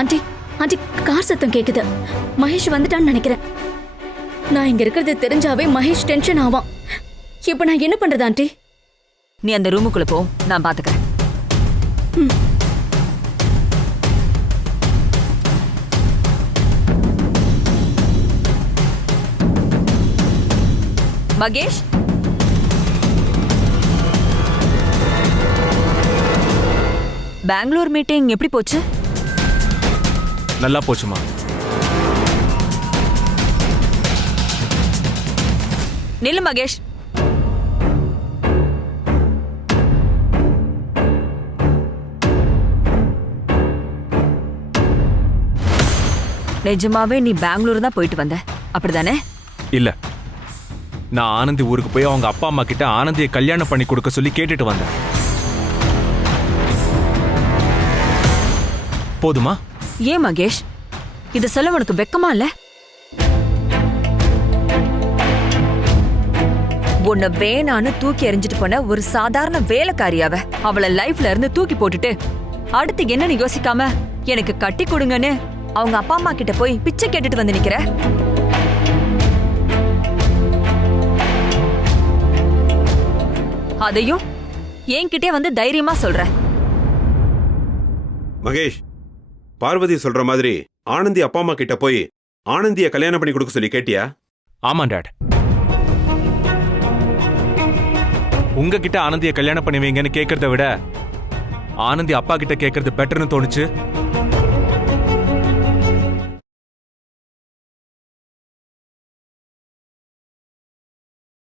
Aunty aunty, car சத்தம் கேக்குது. மகேஷ் வந்துட்டான்னு நினைக்கிறேன். நான் இங்க இருக்கிறது தெரிஞ்சாவே மகேஷ் டென்ஷன் ஆவான். இப்ப நான் என்ன பண்றது ஆண்டி? நீ அந்த ரூமுக்குள்ள போ, நான் பாத்துக்கிறேன். மகேஷ், பெங்களூர் மீட்டிங் எப்படி போச்சு? நல்லா போச்சுமா. நில்லு மகேஷ். நிஜமாவே நீ பெங்களூர் தான் போயிட்டு வந்த, அப்படிதானே? இல்ல, நான் ஆனந்தி ஊருக்கு போய் அவங்க அப்பா அம்மா கிட்ட ஆனந்தியை கல்யாணம் பண்ணி கொடுக்க சொல்லி கேட்டுட்டு வந்தேன். போதுமா? ஏன் மகேஷ், இத சொல்ல உனக்கு வெக்கமா இல்ல? உன்னை வேணான்னு தூக்கி எறிஞ்சிட்டு போன ஒரு சாதாரண வேலைக்காரியாவ அவளை லைஃப்ல இருந்து தூக்கி போட்டுட்டு அடுத்து என்னன்னு யோசிக்காம எனக்கு கட்டி கொடுங்கன்னு அவங்க அப்பா அம்மா கிட்ட போய் பிச்சை கேட்டுட்டு வந்து நிக்கிற. அதையும் என்கிட்டே வந்து தைரியமா சொல்ற. மகேஷ், பார்வதி சொல்ற மாதிரி ஆனந்தி அப்பா அம்மா கிட்ட போய் ஆனந்திய கல்யாணம் பண்ணி கொடுக்க சொல்லி கேட்டியா? ஆமா டாட். உங்ககிட்ட ஆனந்தியை கல்யாணம் பண்ணி வைங்கன்னு கேட்கறத விட ஆனந்தி அப்பா கிட்ட கேட்கறது பெட்டர்னு தோணுச்சு.